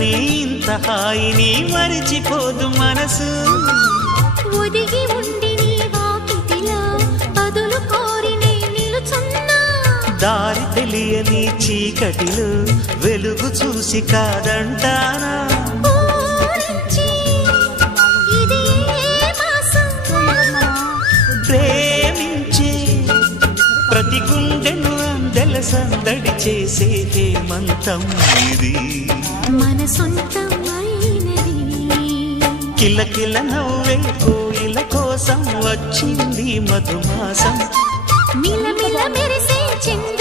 చూడని ఇంత హాయిని మరిచిపోదు మనసు. ఒదిగి ఉండి నీ వాకిటిలో బదులు కోరి నే నిలుచున్నా. దారి తెలియని చీకటిలో వెలుగు చూసి కాదంటానా. ఊరించి ఇది ఏ మాసం? ప్రేమించే ప్రతి గుండెను అందెల సందడి చేసే హేమంతం ఇది. మన సొంతమైనది. కిలకిల నవ్వే కోయిల కోసం వచ్చింది మధుమాసం. మిలమిల మెరిసే చంద్ర